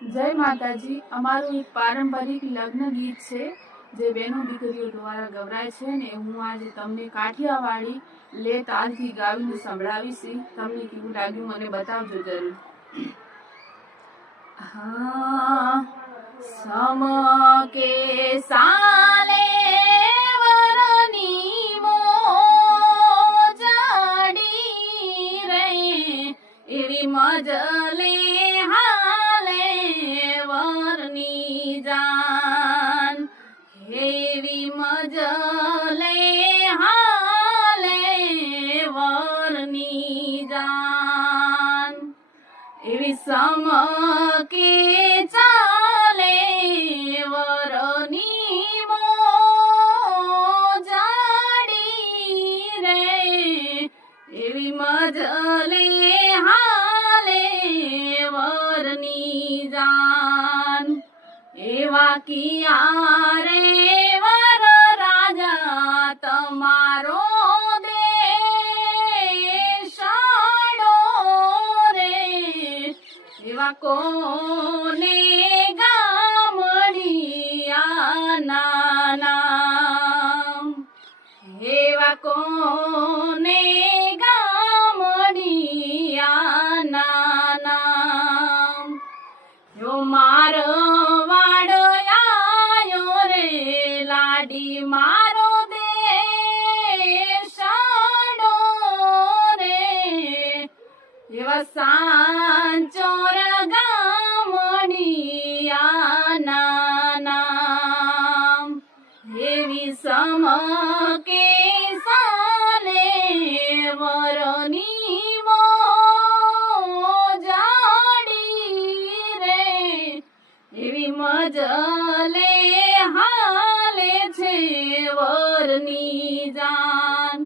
જય માતાજી। અમારું એક પારંપરિક લગ્ન ગીત છે જે બહેનો દીકરીઓ દ્વારા ગવરાય છે ને હું આજે તમને કાઠિયાવાડી લે તાલથી ગાવીને સંભળાવીશ। તમને કેવું લાગ્યું મને બતાવજો જરૂર। હા સમ કે સાલે વરની મોજડી રે એવી મજલે જાન એવી મજલે હાલે વરની જાન એવી સમકે ચાલે વરની મોજડી રે એવી મજલે હાલે વરની જાન એવા કિયા રે વર રાજા તમારો દેશાડો રે એવા કોને ગામડિયા નામ એવા કોને ગામડિયા નામ યો મારો મારો દેશાડો રે એવા સાંચોર ગામડિયા નામ એવી સમકે સાલે વરની મોજડી રે એવી મજલે હાલે છે વરની જાન।